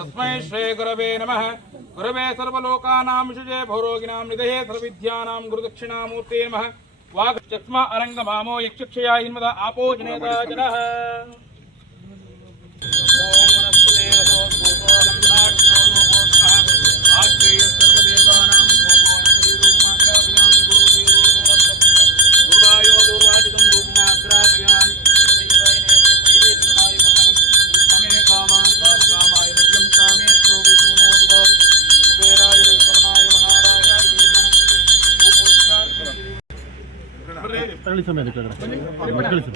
तस्मै श्रीगुरवे नमः। गुरवे सर्वलोकानां शुजे भौरोगिणां निधये सर्वविद्यानां गुरुदक्षिणामूर्ते नमः। वागचक्ष्म अरङ्गमामो यक्षक्षया आपो जनेता जनः। ತಗೊಳ್ಳಿ ಸಮಯ ಕಳಿಸಿ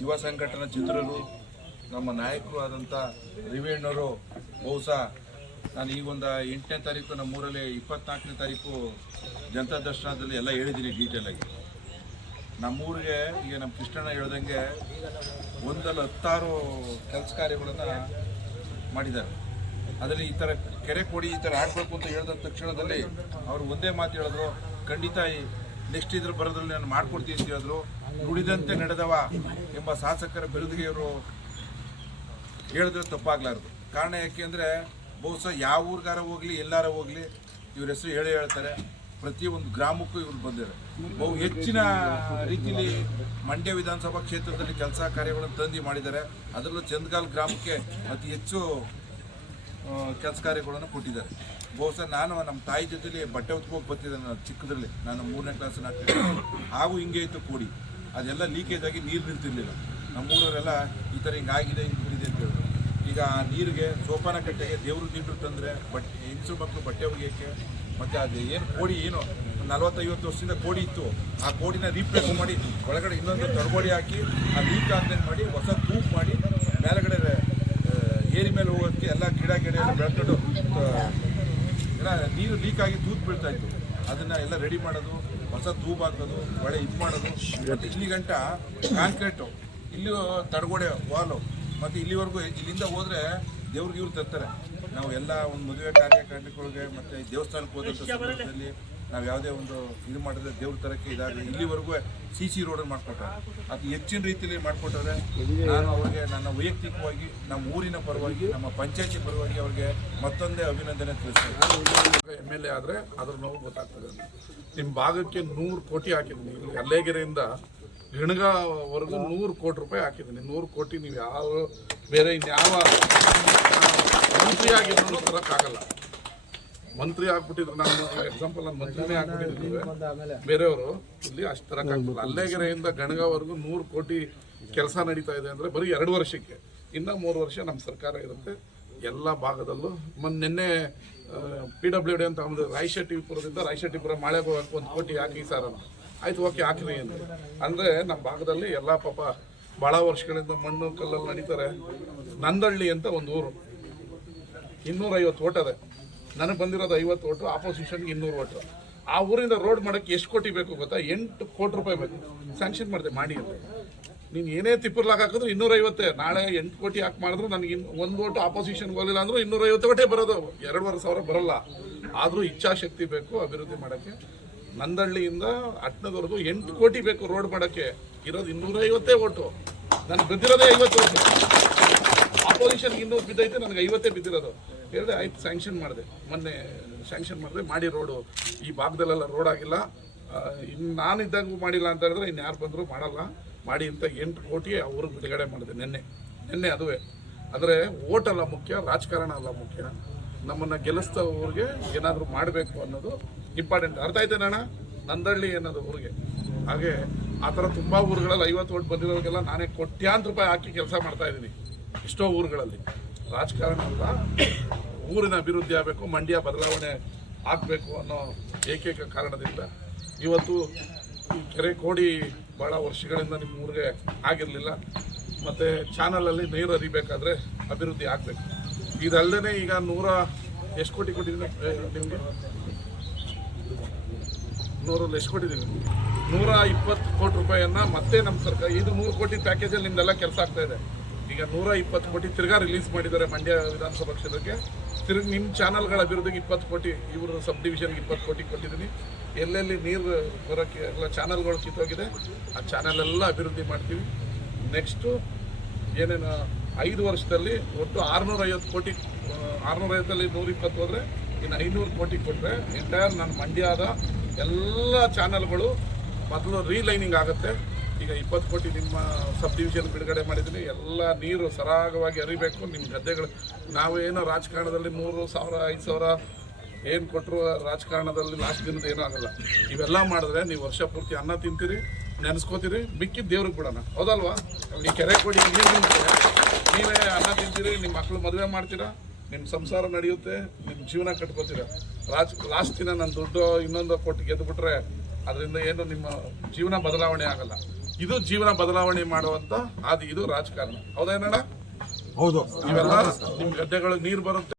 ಯುವ ಸಂಘಟನಾ ಚಿತ್ರರು ನಮ್ಮ ನಾಯಕರು ಆದಂಥ ರಿವೇಣ್ಣವರು ಬಹುಶಃ ನಾನು ಈಗ ಒಂದು ಎಂಟನೇ ತಾರೀಕು ನಮ್ಮೂರಲ್ಲಿ ಇಪ್ಪತ್ನಾಲ್ಕನೇ ತಾರೀಕು ಜನತಾ ದರ್ಶನದಲ್ಲಿ ಎಲ್ಲ ಹೇಳಿದ್ದೀನಿ ಡೀಟೇಲ್ ಆಗಿ. ನಮ್ಮೂರಿಗೆ ಈಗ ನಮ್ಮ ಕೃಷ್ಣಣ್ಣ ಹೇಳ್ದಂಗೆ ಒಂದಲ್ಲಿ ಹತ್ತಾರು ಕೆಲಸ ಕಾರ್ಯಗಳನ್ನು ಮಾಡಿದ್ದಾರೆ. ಅದರಲ್ಲಿ ಈ ಥರ ಕೆರೆ ಕೊಡಿ ಈ ಥರ ಆಡಬೇಕು ಅಂತ ಹೇಳಿದ ತಕ್ಷಣದಲ್ಲಿ ಅವರು ಒಂದೇ ಮಾತು ಹೇಳಿದ್ರು, ಖಂಡಿತ ನೆಕ್ಸ್ಟ್ ಇದ್ರ ಬರೋದ್ರಲ್ಲಿ ನಾನು ಮಾಡ್ಕೊಡ್ತೀನಿ ಅಂತ ಹೇಳಿದ್ರು. ನುಡಿದಂತೆ ನಡೆದವ ಎಂಬ ಶಾಸಕರ ಬಿರುದಿಗೆ ಇವರು ಹೇಳಿದ್ರೆ ತಪ್ಪಾಗ್ಲಾರ್ದು. ಕಾರಣ ಯಾಕೆ ಅಂದರೆ ಬಹುಶಃ ಯಾವ ಊರಿಗಾರ ಹೋಗ್ಲಿ, ಎಲ್ಲಾರ ಹೋಗ್ಲಿ, ಇವ್ರ ಹೆಸರು ಹೇಳೇ ಹೇಳ್ತಾರೆ. ಪ್ರತಿಯೊಂದು ಗ್ರಾಮಕ್ಕೂ ಇವರು ಬಂದಿದ್ದಾರೆ. ಬಹು ಹೆಚ್ಚಿನ ರೀತಿಯಲ್ಲಿ ಮಂಡ್ಯ ವಿಧಾನಸಭಾ ಕ್ಷೇತ್ರದಲ್ಲಿ ಕೆಲಸ ಕಾರ್ಯಗಳನ್ನು ತಂದಿ ಮಾಡಿದ್ದಾರೆ. ಅದರಲ್ಲೂ ಚಂದ್ಗಾಲ್ ಗ್ರಾಮಕ್ಕೆ ಅತಿ ಹೆಚ್ಚು ಕೆಲಸ ಕಾರ್ಯಗಳನ್ನು ಕೊಟ್ಟಿದ್ದಾರೆ. ಬಹುಶಃ ನಾನು ನಮ್ಮ ತಾಯಿ ಜೊತೆಲಿ ಬಟ್ಟೆ ಹೊತ್ಕೋಗಿ ಬರ್ತಿದ್ದೆ ನಾನು ಚಿಕ್ಕದ್ರಲ್ಲಿ. ನಾನು ಮೂರನೇ ಕ್ಲಾಸ್ ನಾಲ್ಕನೇ ಹಾಗೂ ಹಿಂಗೆ ಇತ್ತು ಕೂಡಿ. ಅದೆಲ್ಲ ಲೀಕೇಜ್ ಆಗಿ ನೀರು ನಿಂತಿರಲಿಲ್ಲ ನಮ್ಮೂರವರೆಲ್ಲ ಈ ಥರ ಹಿಂಗಾಗಿದೆ ಹಿಂಗಿದೆ ಅಂತ ಹೇಳಿದ್ರು ಈಗ ನೀರಿಗೆ ಸೋಪಾನ ಕಟ್ಟೆಗೆ ದೇವರು ದಿಂಡ್ರು ತಂದರೆ ಬಟ್ ಹೆಂಗಸರು ಮಕ್ಕಳು ಬಟ್ಟೆ ಒಗೆಯೋಕ್ಕೆ, ಮತ್ತು ಅದು ಏನು ಕೋಡಿ ಏನು ನಲವತ್ತೈವತ್ತು ವರ್ಷದಿಂದ ಕೋಡಿ ಇತ್ತು. ಆ ಕೋಡಿನ ರೀಪ್ಲೇಸ್ ಮಾಡಿ ಒಳಗಡೆ ಇನ್ನೊಂದು ತರಗೋಡಿ ಹಾಕಿ, ಆ ಲೀಕ್ ಆದ್ಮೇಲೆ ಮಾಡಿ, ಹೊಸ ತೂಪ್ ಮಾಡಿ, ಮೇಲ್ಗಡೆ ಏರಿ ಮೇಲೆ ಹೋಗೋದಕ್ಕೆ ಎಲ್ಲ ಗಿಡ ಗಿಡ ಎಲ್ಲ ಬೆಳ್ಕೊಂಡು ನೀರು ಲೀಕ್ ಆಗಿ ತೂತ್ ಬೀಳ್ತಾ ಇತ್ತು. ಅದನ್ನು ಎಲ್ಲ ರೆಡಿ ಮಾಡೋದು, ಹೊಸ ತೂಬ್ ಹಾಕೋದು, ಒಳ್ಳೆ ಇದು ಮಾಡೋದು. ಮತ್ತು ಇಲ್ಲಿ ಗಂಟ ಕಾಂಕ್ರೀಟು ಇಲ್ಲೂ ತಡಗೋಡೆ ವಾಲು ಮತ್ತು ಇಲ್ಲಿವರೆಗೂ ಇಲ್ಲಿಂದ ಹೋದ್ರೆ ದೇವ್ರಿಗೆ ಇವ್ರು ತರ್ತಾರೆ. ನಾವು ಎಲ್ಲ ಒಂದು ಮದುವೆ ಕಾರ್ಯಕ್ರಮಗಳಿಗೆ ಮತ್ತು ದೇವಸ್ಥಾನಕ್ಕೆ ಹೋದಂಥ ಸಂದರ್ಭದಲ್ಲಿ ನಾವು ಯಾವುದೇ ಒಂದು ಇದು ಮಾಡಿದ್ರೆ ದೇವ್ರ ತರಕ್ಕೆ ಇದಾಗಲಿ. ಇಲ್ಲಿವರೆಗೂ ಸಿ ಸಿ ರೋಡನ್ನು ಮಾಡಿಕೊಟ್ಟಾರೆ ಅದು ಹೆಚ್ಚಿನ ರೀತಿಯಲ್ಲಿ ಮಾಡಿಕೊಟ್ಟಾರೆ ನಾನು ಅವ್ರಿಗೆ ನನ್ನ ವೈಯಕ್ತಿಕವಾಗಿ ನಮ್ಮ ಊರಿನ ಪರವಾಗಿ ನಮ್ಮ ಪಂಚಾಯತಿ ಪರವಾಗಿ ಅವ್ರಿಗೆ ಮತ್ತೊಂದೇ ಅಭಿನಂದನೆ ತಿಳಿಸ್ತೇನೆ. ಎಂ ಎಲ್ ಎ ಆದರೆ ಅದ್ರ ನೋವು ಗೊತ್ತಾಗ್ತದೆ. ನಿಮ್ಮ ಭಾಗಕ್ಕೆ ನೂರು ಕೋಟಿ ಹಾಕಿದ್ದೀನಿ. ಅಲ್ಲೇಗೆರೆಯಿಂದ ಹೆಣಗವರೆಗೂ ನೂರು ಕೋಟಿ ರೂಪಾಯಿ ಹಾಕಿದ್ದೀನಿ. ನೂರು ಕೋಟಿ ನೀವು ಯಾವ, ಬೇರೆ ಇನ್ಯಾವ ಮಂತ್ರಿ ಆಗಿದ್ರು ತರೋಕ್ಕಾಗಲ್ಲ. ಮಂತ್ರಿ ಆಗ್ಬಿಟ್ಟಿದ್ರು. ನಾನು ಎಕ್ಸಾಂಪಲ್ ನಾನು ಮಂತ್ರಿನೇ ಆಗ್ಬಿಟ್ಟಿದ್ದೀನಿ ಬೇರೆಯವರು ಇಲ್ಲಿ ಅಷ್ಟು ತರೋಕ್ಕಾಗಲ್ಲ ಅಲ್ಲೇಗೆರೆಯಿಂದ ಗಣಗಾವರೆಗೂ ನೂರು ಕೋಟಿ ಕೆಲಸ ನಡೀತಾ ಇದೆ ಅಂದರೆ ಬರೀ ಎರಡು ವರ್ಷಕ್ಕೆ. ಇನ್ನೂ ಮೂರು ವರ್ಷ ನಮ್ಮ ಸರ್ಕಾರ ಇರುತ್ತೆ. ಎಲ್ಲ ಭಾಗದಲ್ಲೂ ಮೊನ್ನೆ ನಿನ್ನೆ ಪಿ ಡಬ್ಲ್ಯೂ ಡಿ ಅಂತ ಒಂದು ರಾಯಶೆಟ್ಟಿಪುರದಿಂದ ರಾಯಶೆಟ್ಟಿಪುರ ಮಳೆ ಹೋಗಕ್ಕೆ ಒಂದು ಕೋಟಿ ಹಾಕಿ ಸರ್ ಅಂತ ಆಯ್ತು, ಓಕೆ ಹಾಕಿರಿ ಅಂತ ಅಂದರೆ ನಮ್ಮ ಭಾಗದಲ್ಲಿ ಎಲ್ಲ ಪಾಪ ಭಾಳ ವರ್ಷಗಳಿಂದ ಮಣ್ಣು, ಕಲ್ಲಲ್ಲಿ ನಡೀತಾರೆ. ನಂದಳ್ಳಿ ಅಂತ ಒಂದು ಊರು. ಇನ್ನೂರೈವತ್ತು ಓಟ್ ಅದೇ. ನನಗೆ ಬಂದಿರೋದು ಐವತ್ತು ಓಟು ಆಪೋಸಿಷನ್ಗೆ ಇನ್ನೂರು ಓಟು. ಆ ಊರಿಂದ ರೋಡ್ ಮಾಡೋಕ್ಕೆ ಎಷ್ಟು ಕೋಟಿ ಬೇಕು ಗೊತ್ತಾ? ಎಂಟು ಕೋಟಿ ರೂಪಾಯಿ ಬೇಕು. ಸ್ಯಾಂಕ್ಷನ್ ಮಾಡಿದೆ, ಮಾಡಿ ಅಂತ. ನೀನು ಏನೇ ತಿಪ್ಪರ್ಲಾಕ್ ಹಾಕಿದ್ರು ಇನ್ನೂರೈವತ್ತೇ. ನಾಳೆ ಎಂಟು ಕೋಟಿ ಹಾಕಿ ಮಾಡಿದ್ರು, ನನಗೆ ಇನ್ನು ಒಂದು ಓಟು ಆಪೋಸಿಷನ್ಗೆ ಹೋಗಲಿಲ್ಲ ಅಂದರೂ ಇನ್ನೂರೈವತ್ತು ಓಟೇ ಬರೋದು. ಎರಡುವರೆ ಸಾವಿರ ಬರೋಲ್ಲ. ಆದರೂ ಇಚ್ಛಾಶಕ್ತಿ ಬೇಕು, ಅಭಿವೃದ್ಧಿ ಮಾಡೋಕ್ಕೆ. ನಂದಳ್ಳಿಯಿಂದ ಅಟ್ನದವರೆಗೂ ಎಂಟು ಕೋಟಿ ಬೇಕು ರೋಡ್ ಮಾಡೋಕ್ಕೆ. ಇರೋದು ಇನ್ನೂರೈವತ್ತೇ ಓಟು. ನನಗೆ ಬಿದ್ದಿರೋದೇ ಐವತ್ತು ಓಟು. ಆಪೋಸಿಷನ್ ಇನ್ನೂರು ಬಿದ್ದೈತೆ, ನನಗೆ ಐವತ್ತೇ ಬಿದ್ದಿರೋದು. ಹೇಳಿದೆ, ಆಯ್ತು ಸ್ಯಾಂಕ್ಷನ್ ಮಾಡಿದೆ. ಮೊನ್ನೆ ಸ್ಯಾಂಕ್ಷನ್ ಮಾಡಿದೆ, ಮಾಡಿ ರೋಡು. ಈ ಭಾಗದಲ್ಲೆಲ್ಲ ರೋಡ್ ಆಗಿಲ್ಲ. ಇನ್ನು ನಾನು ಇದ್ದಂಗೂ ಮಾಡಿಲ್ಲ ಅಂತ ಹೇಳಿದ್ರೆ ಇನ್ನು ಯಾರು ಬಂದರೂ ಮಾಡಲ್ಲ. ಮಾಡಿ ಅಂತ ಎಂಟು ಕೋಟಿ ಅವರು ಬಿಡುಗಡೆ ಮಾಡಿದೆ ನಿನ್ನೆ. ನಿನ್ನೆ ಅದುವೇ. ಆದರೆ ಓಟ್ ಅಲ್ಲ ಮುಖ್ಯ, ರಾಜಕಾರಣ ಅಲ್ಲ ಮುಖ್ಯ. ನಮ್ಮನ್ನು ಗೆಲ್ಲಿಸ್ತವ್ರಿಗೆ ಏನಾದರೂ ಮಾಡಬೇಕು ಅನ್ನೋದು ಇಂಪಾರ್ಟೆಂಟ್. ಅರ್ಥ ಆಯ್ತೇನಣ್ಣ ನಂದಳ್ಳಿ ಅನ್ನೋದು ಊರಿಗೆ. ಹಾಗೆ ಆ ಥರ ತುಂಬ ಊರುಗಳಲ್ಲಿ ಐವತ್ತು ಓಟ್ ಬಂದಿರೋರಿಗೆಲ್ಲ ನಾನೇ ಕೋಟ್ಯಾಂತರ ರೂಪಾಯಿ ಹಾಕಿ ಕೆಲಸ ಮಾಡ್ತಾ ಇದ್ದೀನಿ. ಎಷ್ಟೋ ಊರುಗಳಲ್ಲಿ. ರಾಜಕಾರಣ ಅಲ್ಲ. ಊರಿನ ಅಭಿವೃದ್ಧಿ ಆಗಬೇಕು, ಮಂಡ್ಯ ಬದಲಾವಣೆ ಆಗಬೇಕು ಅನ್ನೋ ಏಕೈಕ ಕಾರಣದಿಂದ ಇವತ್ತು ಈ ಕೆರೆ ಕೋಡಿ ಭಾಳ ವರ್ಷಗಳಿಂದ ನಿಮ್ಮ ಊರಿಗೆ ಆಗಿರಲಿಲ್ಲ. ಮತ್ತು ಚಾನಲಲ್ಲಿ ನೀರು ಹರಿಬೇಕಾದ್ರೆ ಅಭಿವೃದ್ಧಿ ಆಗಬೇಕು. ಇದಲ್ಲದೆ ಈಗ ನೂರ ಎಷ್ಟು ಕೋಟಿ ಕೊಟ್ಟಿದ್ದೀನಿ ನಿಮಗೆ? ನೂರಲ್ಲಿ ಎಷ್ಟು ಕೊಟ್ಟಿದ್ದೀನಿ? ನೂರ ಇಪ್ಪತ್ತು ಕೋಟಿ ರೂಪಾಯಿಯನ್ನು ಮತ್ತೆ ನಮ್ಮ ಸರ್ಕಾರ, ಇದು ನೂರು ಕೋಟಿ ಪ್ಯಾಕೇಜಲ್ಲಿ ನಿಮ್ದೆಲ್ಲ ಕೆಲಸ ಆಗ್ತಾ ಇದೆ. ಈಗ ನೂರ ಇಪ್ಪತ್ತು ಕೋಟಿ ತಿರ್ಗಾ ರಿಲೀಸ್ ಮಾಡಿದ್ದಾರೆ ಮಂಡ್ಯ ವಿಧಾನಸಭಾ ಕ್ಷೇತ್ರಕ್ಕೆ. ತಿರ್ಗಿ ನಿಮ್ಮ ಚಾನಲ್ಗಳ ಅಭಿವೃದ್ಧಿಗೆ ಇಪ್ಪತ್ತು ಕೋಟಿ, ಇವರು ಸಬ್ ಡಿವಿಷನ್ಗೆ ಇಪ್ಪತ್ತು ಕೋಟಿ ಕೊಟ್ಟಿದ್ದೀನಿ. ಎಲ್ಲೆಲ್ಲಿ ನೀರು ಬರೋಕ್ಕೆ, ಎಲ್ಲ ಚಾನಲ್ಗಳು ಕಿತ್ತೋಗಿದೆ, ಆ ಚಾನಲ್ ಎಲ್ಲ ಅಭಿವೃದ್ಧಿ ಮಾಡ್ತೀವಿ. ನೆಕ್ಸ್ಟು ಏನೇನು ಐದು ವರ್ಷದಲ್ಲಿ ಒಟ್ಟು ಆರುನೂರ ಐವತ್ತು ಕೋಟಿ ಆರುನೂರ ಐವತ್ತಲ್ಲಿ ನೂರ ಇಪ್ಪತ್ತು ಹೋದರೆ ಇನ್ನು ಐನೂರು ಕೋಟಿ ಕೊಟ್ಟರೆ ಎಂಟೈರ್ ನನ್ನ ಮಂಡ್ಯದ ಎಲ್ಲ ಚಾನಲ್ಗಳು ಮೊದಲು ರೀಲೈನಿಂಗ್ ಆಗುತ್ತೆ. ಈಗ ಇಪ್ಪತ್ತು ಕೋಟಿ ನಿಮ್ಮ ಸಬ್ ಡಿವಿಷನ್ ಬಿಡುಗಡೆ ಮಾಡಿದ್ದೀನಿ. ಎಲ್ಲ ನೀರು ಸರಾಗವಾಗಿ ಹರಿಬೇಕು. ನಿಮ್ಮ ಗದ್ದೆಗಳು, ನಾವೇನೋ ರಾಜಕಾರಣದಲ್ಲಿ ಮೂರು ಸಾವಿರ, ಐದು ಸಾವಿರ ಏನು ಕೊಟ್ಟರು ರಾಜಕಾರಣದಲ್ಲಿ ಲಾಸ್ಟ್ ದಿನದ ಏನೂ ಆಗಲ್ಲ. ಇವೆಲ್ಲ ಮಾಡಿದ್ರೆ ನೀವು ವರ್ಷ ಪೂರ್ತಿ ಅನ್ನ ತಿಂತೀರಿ. ನೆನೆಸ್ಕೋತೀರಿ? ಮಿಕ್ಕಿದ ದೇವ್ರಿಗೆ ಬಿಡೋಣ. ಹೌದಲ್ವಾ? ಈ ಕೆರೆ ಕೊಡಿ ನೀರು ನೀವೇ ಅನ್ನ ತಿಂತೀರಿ ನಿಮ್ಮ ಮಕ್ಕಳು ಮದುವೆ ಮಾಡ್ತೀರಾ ನಿಮ್ಮ ಸಂಸಾರ ನಡೆಯುತ್ತೆ ನಿಮ್ಮ ಜೀವನ ಕಟ್ಕೋತೀರ. ರಾಜ್ ಲಾಸ್ಟ್ ದಿನ ನನ್ನ ದುಡ್ಡು ಇನ್ನೊಂದು ಕೊಟ್ಟು ಗೆದ್ದುಬಿಟ್ರೆ ಅದರಿಂದ ಏನು ನಿಮ್ಮ ಜೀವನ ಬದಲಾವಣೆ ಆಗಲ್ಲ. ಇದು ಜೀವನ ಬದಲಾವಣೆ ಮಾಡುವಂತ ಅದು ಇದು ರಾಜಕಾರಣ. ಹೌದೇನಣ್ಣ ಹೌದು. ಇವೆಲ್ಲ ನಿಮ್ಮ ಗದ್ದೆಗಳಿಗೆ ನೀರು ಬರುತ್ತೆ.